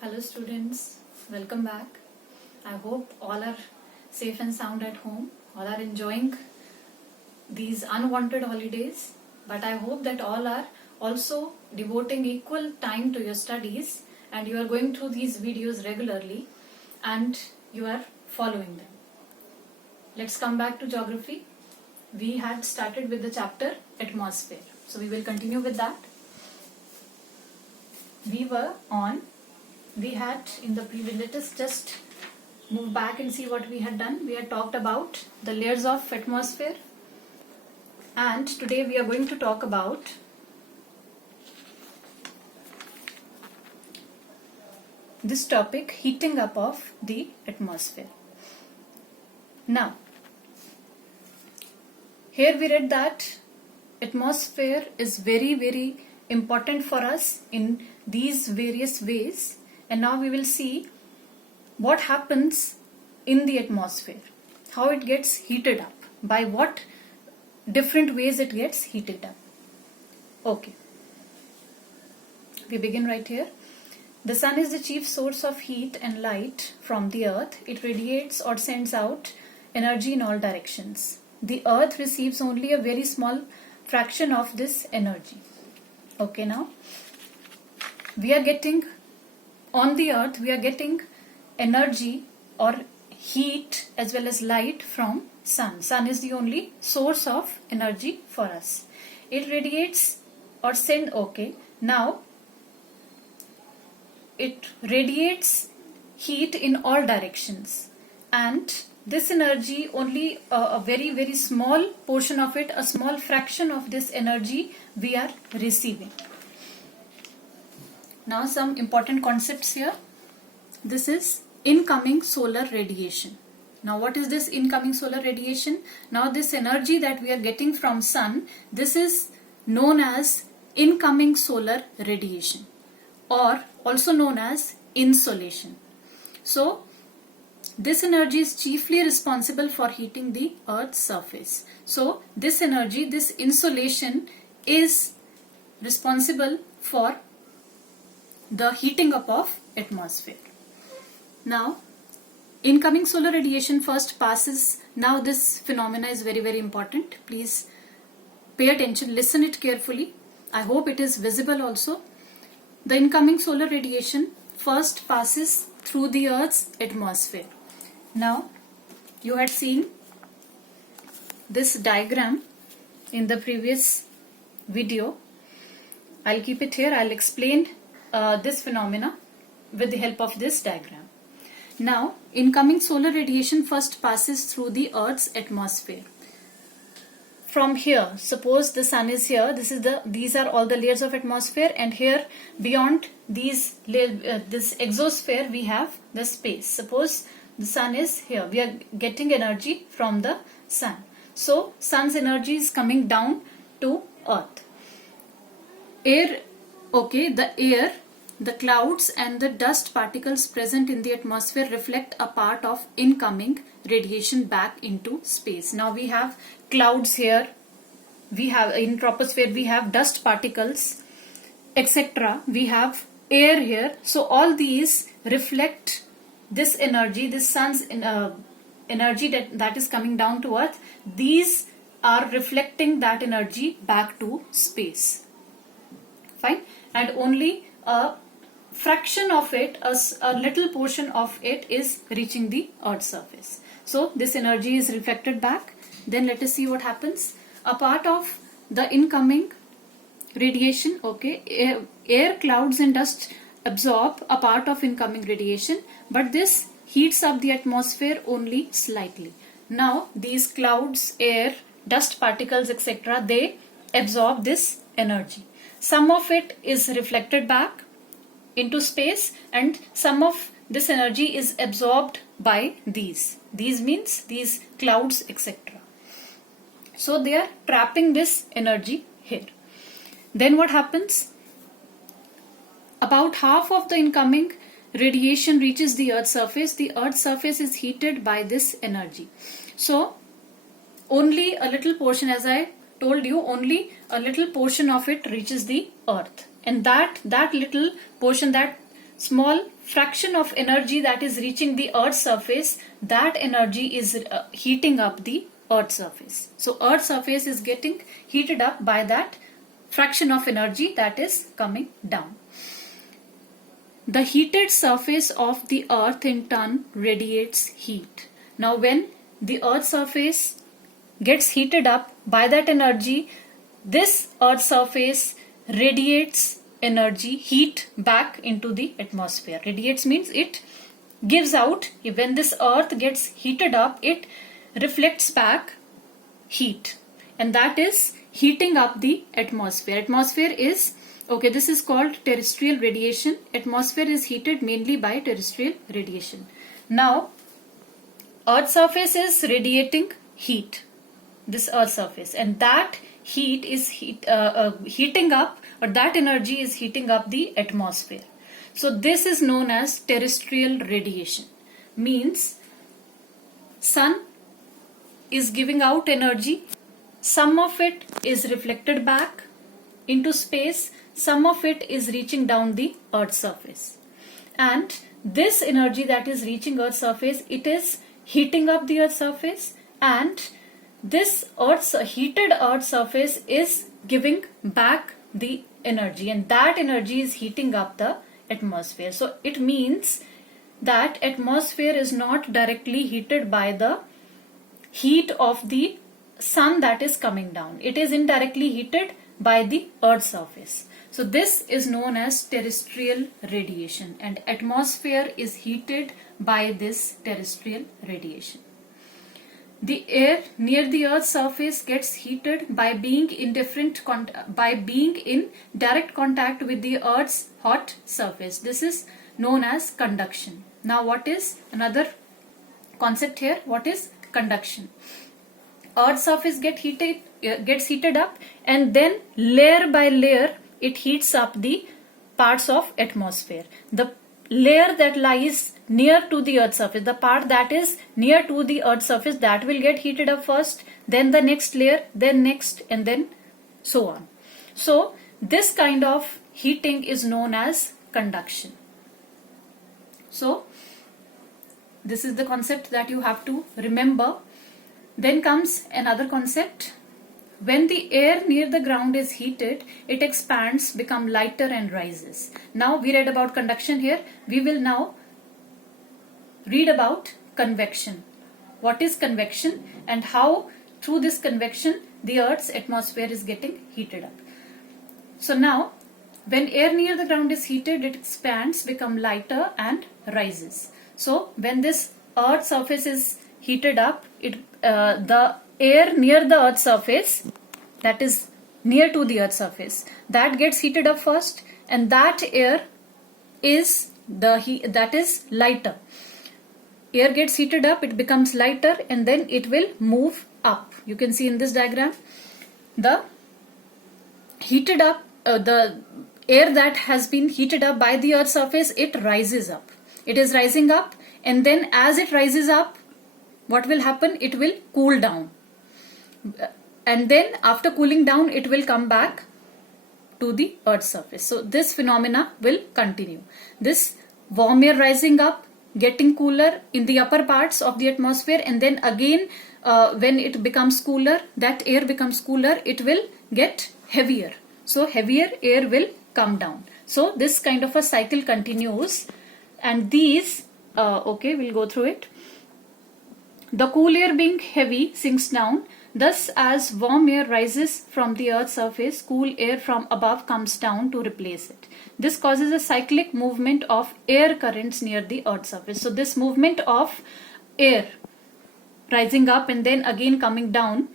Hello students, welcome back. I hope all are safe and sound at home, all are enjoying these unwanted holidays, but I hope that all are also devoting equal time to your studies and you are going through these videos regularly and you are following them. Let's come back to geography. We had started with the chapter atmosphere, so we will continue with that. We had in the previous, let us just move back and see what we had done. We had talked about the layers of atmosphere, and today we are going to talk about this topic, heating up of the atmosphere. Now, here we read that atmosphere is very important for us in these various ways. And now we will see what happens in the atmosphere, how it gets heated up, by what different ways it gets heated up. Okay, we begin right here. The sun is the chief source of heat and light from the earth. It radiates or sends out energy in all directions. The earth receives only a very small fraction of this energy. Okay, now we are getting on the earth, we are getting energy or heat as well as light from sun. Sun is the only source of energy for us. It radiates or send, okay. Now, it radiates heat in all directions. And this energy, only a very small portion of it, a small fraction of this energy we are receiving. Now some important concepts here. This is incoming solar radiation. Now what is this incoming solar radiation? Now this energy that we are getting from sun, this is known as incoming solar radiation or also known as insolation. So this energy is chiefly responsible for heating the earth's surface. So this energy, this insolation is responsible for the heating up of atmosphere. Now, incoming solar radiation first passes. Now this phenomena is very important. Please pay attention, listen it carefully. I hope it is visible also. The incoming solar radiation first passes through the Earth's atmosphere. Now, you had seen this diagram in the previous video. I'll keep it here. I'll explain this phenomena with the help of this diagram. Now, incoming solar radiation first passes through the Earth's atmosphere. From here, suppose the sun is here. These are all the layers of atmosphere, and here beyond these this exosphere we have the space. Suppose the sun is here. We are getting energy from the sun. So sun's energy is coming down to Earth. Air. Okay, the air, the clouds and the dust particles present in the atmosphere reflect a part of incoming radiation back into space. Now we have clouds here, we have in troposphere, we have dust particles, etc. We have air here. So all these reflect this energy, this sun's energy that is coming down to Earth. These are reflecting that energy back to space. Fine. And only a fraction of it, a little portion of it is reaching the Earth's surface. So this energy is reflected back. Then let us see what happens. A part of the incoming radiation, okay, air, clouds and dust absorb a part of incoming radiation, but this heats up the atmosphere only slightly. Now these clouds, air, dust particles, etc., they absorb this energy. Some of it is reflected back into space and some of this energy is absorbed by these. These means these clouds, etc. So they are trapping this energy here. Then what happens? About half of the incoming radiation reaches the Earth's surface. The Earth's surface is heated by this energy. So only a little portion, as I told you, only a little portion of it reaches the Earth, and that little portion, that small fraction of energy that is reaching the Earth's surface, that energy is heating up the Earth's surface. So Earth's surface is getting heated up by that fraction of energy that is coming down. The heated surface of the Earth in turn radiates heat. Now when the Earth's surface gets heated up by that energy, this Earth's surface radiates energy, heat back into the atmosphere. Radiates means it gives out. When this Earth gets heated up, it reflects back heat, and that is heating up the atmosphere. Atmosphere is, okay, this is called terrestrial radiation. Atmosphere is heated mainly by terrestrial radiation. Now Earth's surface is radiating heat, this Earth's surface, and that heat is heating up, or that energy is heating up the atmosphere. So this is known as terrestrial radiation. Means sun is giving out energy, some of it is reflected back into space, some of it is reaching down the Earth's surface, and this energy that is reaching Earth's surface, it is heating up the Earth's surface, and this heated Earth's surface is giving back the energy, and that energy is heating up the atmosphere. So it means that atmosphere is not directly heated by the heat of the sun that is coming down. It is indirectly heated by the Earth's surface. So this is known as terrestrial radiation, and atmosphere is heated by this terrestrial radiation. The air near the Earth's surface gets heated by being in direct contact with the Earth's hot surface. This is known as conduction. Now what is another concept here? What is conduction? Earth's surface gets heated up, and then layer by layer it heats up the parts of atmosphere. The layer that lies near to the Earth's surface, the part that is near to the Earth's surface, that will get heated up first, then the next layer, then next, and then so on. So this kind of heating is known as conduction. So this is the concept that you have to remember. Then comes another concept. When the air near the ground is heated, it expands, becomes lighter and rises. Now we read about conduction here. We will now read about convection. What is convection, and how through this convection the Earth's atmosphere is getting heated up. So now when air near the ground is heated, it expands, becomes lighter and rises. So when this Earth's surface is heated up, the air near the Earth's surface, that is near to the Earth's surface, that gets heated up first, and that air is that is lighter. Air gets heated up, it becomes lighter, and then it will move up. You can see in this diagram, the heated up, the air that has been heated up by the Earth's surface, it rises up. It is rising up, and then as it rises up, what will happen? It will cool down, and then after cooling down, it will come back to the Earth's surface. So this phenomena will continue. This warm air rising up, getting cooler in the upper parts of the atmosphere, and then again when it becomes cooler, that air becomes cooler, it will get heavier. So heavier air will come down. So this kind of a cycle continues, and these okay, we'll go through it. The cool air being heavy sinks down. Thus, as warm air rises from the Earth's surface, cool air from above comes down to replace it. This causes a cyclic movement of air currents near the Earth's surface. So this movement of air rising up and then again coming down,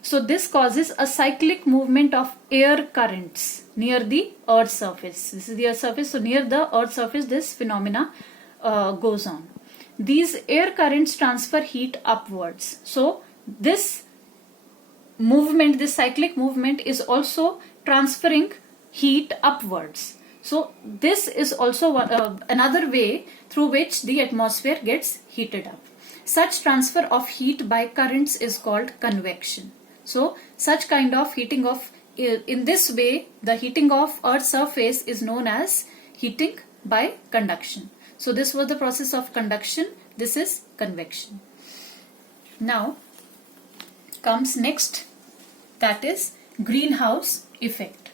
so this causes a cyclic movement of air currents near the Earth's surface. This is the Earth's surface. So near the Earth's surface, this phenomena goes on. These air currents transfer heat upwards. So this movement, this cyclic movement, is also transferring heat upwards. So this is also another way through which the atmosphere gets heated up. Such transfer of heat by currents is called convection. So such kind of in this way, the heating of Earth's surface is known as heating by conduction. So this was the process of conduction. This is convection. Now comes next, that is greenhouse effect.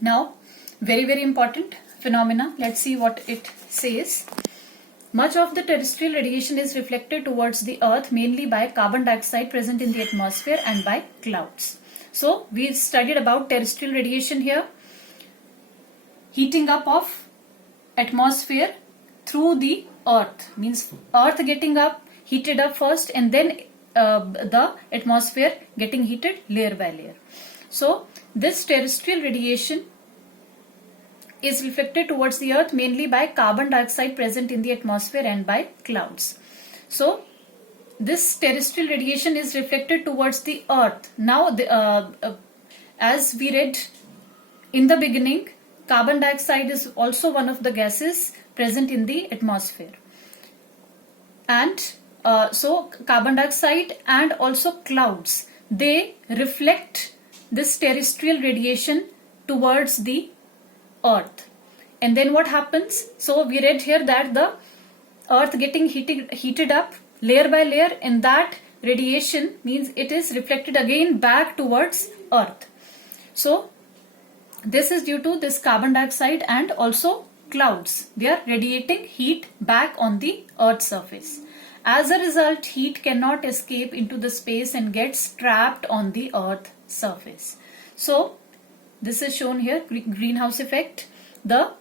Now very important phenomena. Let's see what it says. Much of the terrestrial radiation is reflected towards the earth mainly by carbon dioxide present in the atmosphere and by clouds. So we studied about terrestrial radiation here. Heating up of atmosphere through the earth, means earth getting heated up first, and then the atmosphere getting heated layer by layer. So this terrestrial radiation is reflected towards the earth mainly by carbon dioxide present in the atmosphere and by clouds. So this terrestrial radiation is reflected towards the earth. Now as we read in the beginning, carbon dioxide is also one of the gases present in the atmosphere, and so carbon dioxide and also clouds, they reflect this terrestrial radiation towards the earth. And then what happens? So we read here that the earth getting heated up layer by layer, and that radiation means it is reflected again back towards earth. So this is due to this carbon dioxide and also clouds. They are radiating heat back on the earth's surface. As a result, heat cannot escape into the space and gets trapped on the earth's surface. So this is shown here, greenhouse effect. The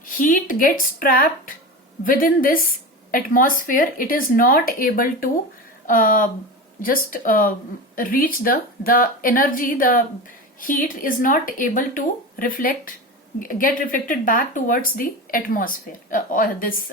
heat gets trapped within this atmosphere. It is not able to reach the energy, the heat is not able to get reflected back towards the atmosphere or this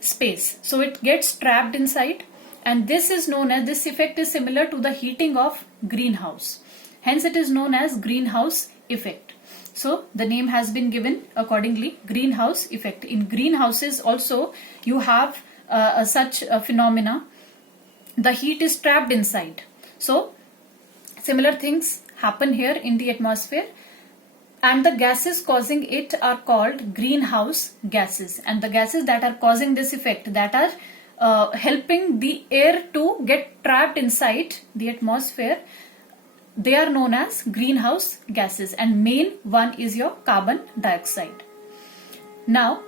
space. So it gets trapped inside, and this effect is similar to the heating of greenhouse. Hence it is known as greenhouse effect. So the name has been given accordingly, greenhouse effect. In greenhouses also you have such a phenomena. The heat is trapped inside. So similar things happen here in the atmosphere, and the gases causing it are called greenhouse gases. And the gases that are causing this effect, that are helping the air to get trapped inside the atmosphere, they are known as greenhouse gases, and main one is your carbon dioxide. Now,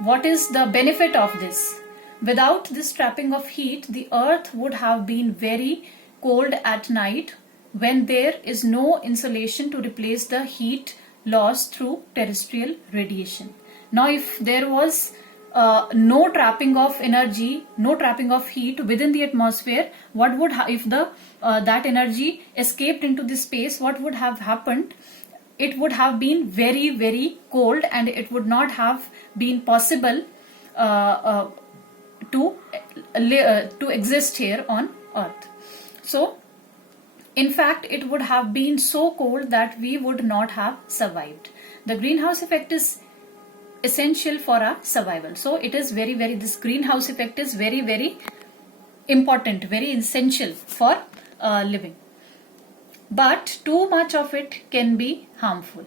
what is the benefit of this? Without this trapping of heat, the earth would have been very cold at night when there is no insulation to replace the heat lost through terrestrial radiation. Now, if there was no trapping of energy, no trapping of heat within the atmosphere, what would if that energy escaped into the space, what would have happened? It would have been very cold, and it would not have been possible to exist here on earth. So in fact, it would have been so cold that we would not have survived. The greenhouse effect is essential for our survival. So it is this greenhouse effect is very important, very essential for living. But too much of it can be harmful.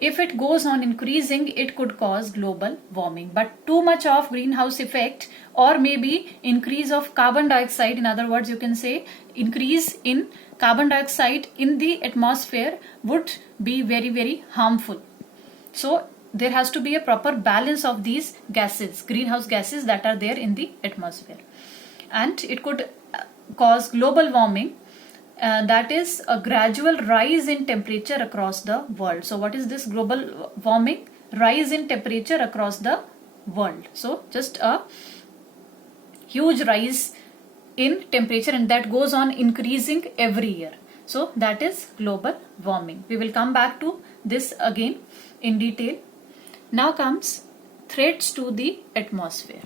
If it goes on increasing, it could cause global warming. But too much of greenhouse effect, or maybe increase of carbon dioxide, in other words you can say increase in carbon dioxide in the atmosphere, would be very harmful. So there has to be a proper balance of these gases, greenhouse gases that are there in the atmosphere, and it could cause global warming. That is a gradual rise in temperature across the world. So what is this global warming? Rise in temperature across the world. So just a huge rise in temperature, and that goes on increasing every year. So that is global warming. We will come back to this again in detail. Now comes threats to the atmosphere.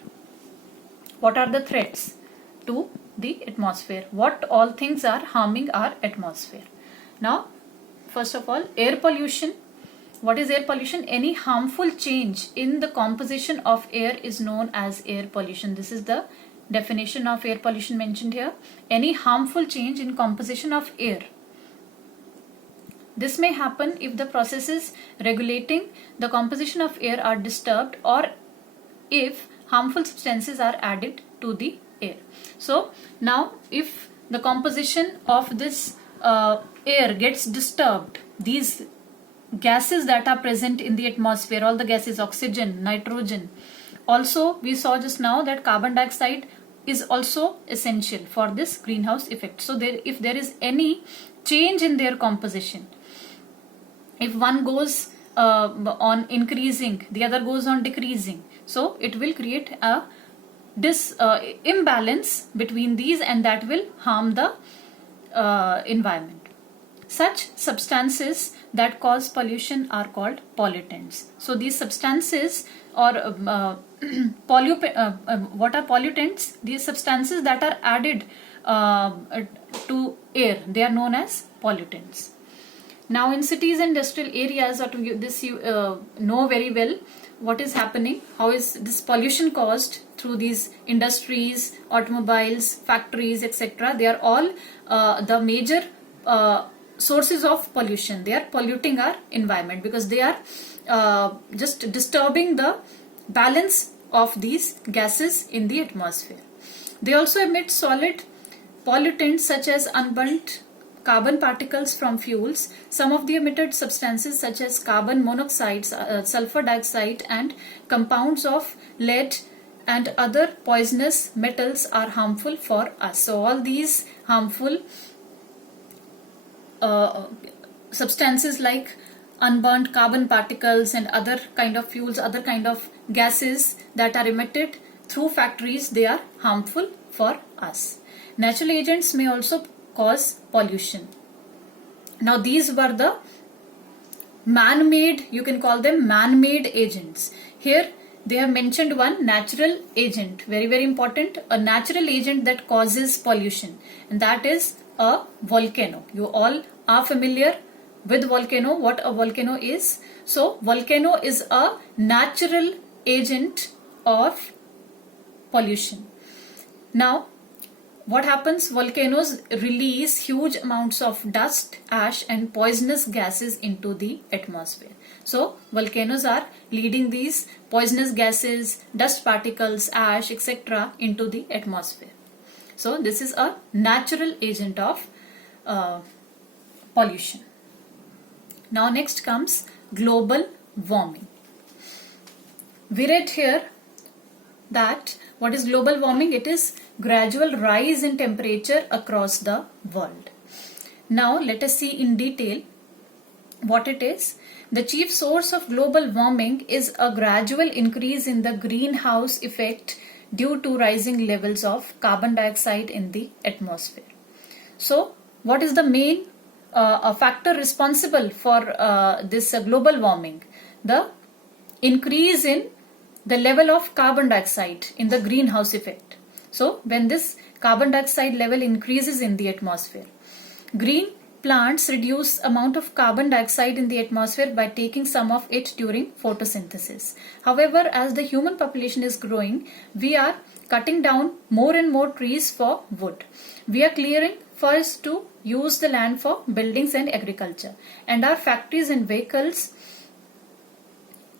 What are the threats to the atmosphere? What all things are harming our atmosphere? Now, first of all, air pollution. What is air pollution? Any harmful change in the composition of air is known as air pollution. This is the definition of air pollution mentioned here. Any harmful change in composition of air. This may happen if the processes regulating the composition of air are disturbed or if harmful substances are added to the air. So now if the composition of this air gets disturbed, these gases that are present in the atmosphere, all the gases, oxygen, nitrogen, also we saw just now that carbon dioxide is also essential for this greenhouse effect. So if there is any change in their composition, if one goes on increasing, the other goes on decreasing, so it will create a imbalance between these, and that will harm the environment. Such substances that cause pollution are called pollutants. So these substances or what are pollutants? These substances that are added to air, they are known as pollutants. Now in cities and industrial areas, you know very well what is happening, how is this pollution caused through these industries, automobiles, factories, etc. They are all the major sources of pollution. They are polluting our environment because they are just disturbing the balance of these gases in the atmosphere. They also emit solid pollutants such as unburnt carbon particles from fuels. Some of the emitted substances such as carbon monoxide, sulfur dioxide and compounds of lead and other poisonous metals are harmful for us. So all these harmful substances like unburnt carbon particles and other kind of fuels, other kind of gases that are emitted through factories, they are harmful for us. Natural agents may also cause pollution. Now these were the man-made, you can call them man-made agents. Here they have mentioned one natural agent, very important, a natural agent that causes pollution, and that is a volcano. You all are familiar with volcano, what a volcano is. So volcano is a natural agent of pollution. Now what happens? Volcanoes release huge amounts of dust, ash and poisonous gases into the atmosphere. So volcanoes are leading these poisonous gases, dust particles, ash, etc. into the atmosphere. So this is a natural agent of pollution. Now next comes global warming. We read here that what is global warming? It is gradual rise in temperature across the world. Now let us see in detail what it is. The chief source of global warming is a gradual increase in the greenhouse effect due to rising levels of carbon dioxide in the atmosphere. So what is the main factor responsible for this global warming? The increase in the level of carbon dioxide in the greenhouse effect. So when this carbon dioxide level increases in the atmosphere, green plants reduce amount of carbon dioxide in the atmosphere by taking some of it during photosynthesis. However, as the human population is growing, we are cutting down more and more trees for wood. We are clearing forests to use the land for buildings and agriculture, and our factories and vehicles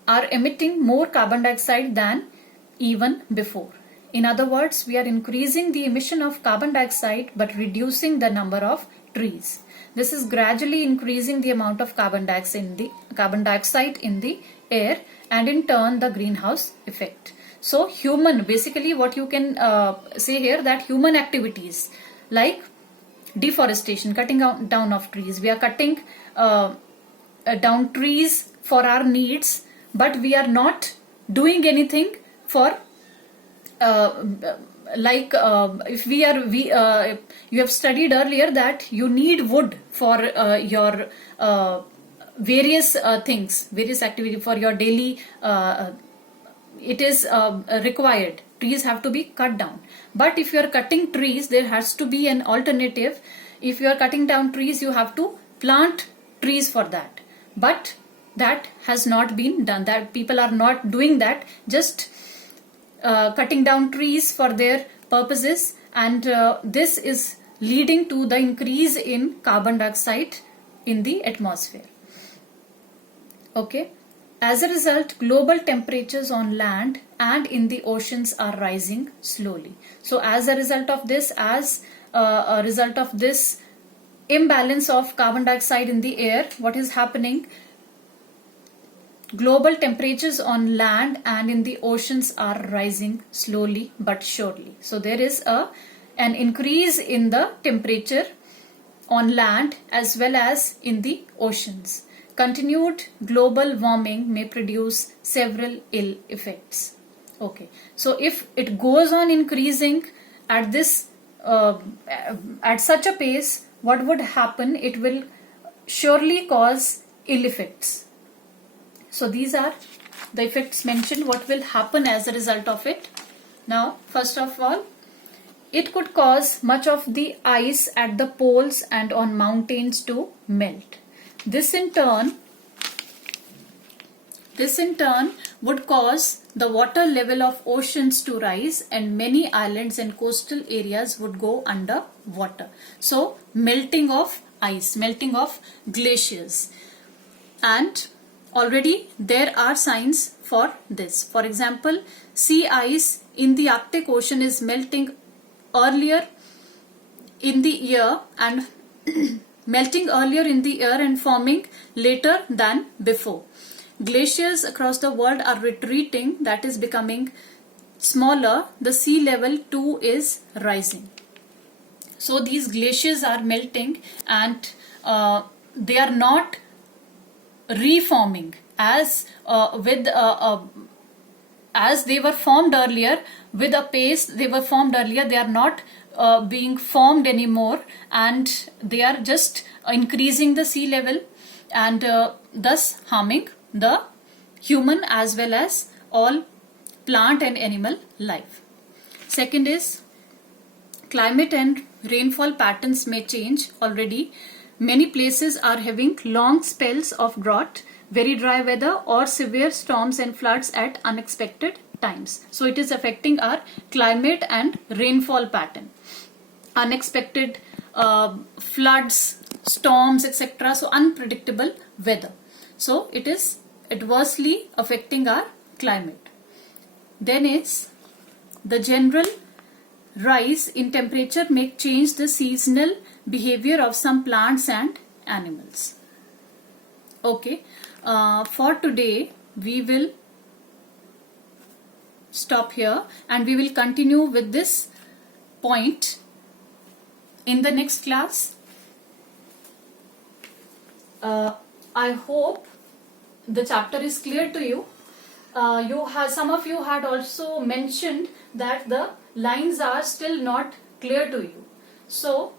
are emitting more carbon dioxide than even before. In other words, we are increasing the emission of carbon dioxide but reducing the number of trees. This is gradually increasing the amount of carbon dioxide in the air, and in turn the greenhouse effect. So basically what you can say here, that human activities like deforestation, cutting down of trees, we are cutting down trees for our needs, but we are not doing anything for if you have studied earlier that you need wood for your various things, various activity for your daily it is required. Trees have to be cut down. But if you are cutting trees, there has to be an alternative. If you are cutting down trees, you have to plant trees for that. But that has not been done. That people are not doing that. Just cutting down trees for their purposes, and this is leading to the increase in carbon dioxide in the atmosphere. Okay. As a result, global temperatures on land and in the oceans are rising slowly. So as a result of this, imbalance of carbon dioxide in the air, what is happening? Global temperatures on land and in the oceans are rising slowly but surely. So there is an increase in the temperature on land as well as in the oceans. Continued global warming may produce several ill effects. Okay, so if it goes on increasing at such a pace, what would happen? It will surely cause ill effects. So these are the effects mentioned, what will happen as a result of it. Now, first of all, it could cause much of the ice at the poles and on mountains to melt. This in turn would cause the water level of oceans to rise and many islands and coastal areas would go under water. So melting of ice, melting of glaciers. And already there are signs for this. For example, sea ice in the Arctic Ocean is melting earlier in the year and forming later than before. Glaciers across the world are retreating, that is becoming smaller. The sea level too is rising. So these glaciers are melting and they are not reforming as they were formed earlier. With a pace they were formed earlier, they are not being formed anymore, and they are just increasing the sea level and thus harming the human as well as all plant and animal life. Second is climate and rainfall patterns may change. Already many places are having long spells of drought, very dry weather or severe storms and floods at unexpected times. So it is affecting our climate and rainfall pattern. Unexpected floods, storms, etc. So unpredictable weather. So it is adversely affecting our climate. Then is the general rise in temperature may change the seasonal behavior of some plants and animals. Okay, for today we will stop here and we will continue with this point in the next class. I hope the chapter is clear to you. Some of you had also mentioned that the lines are still not clear to you. So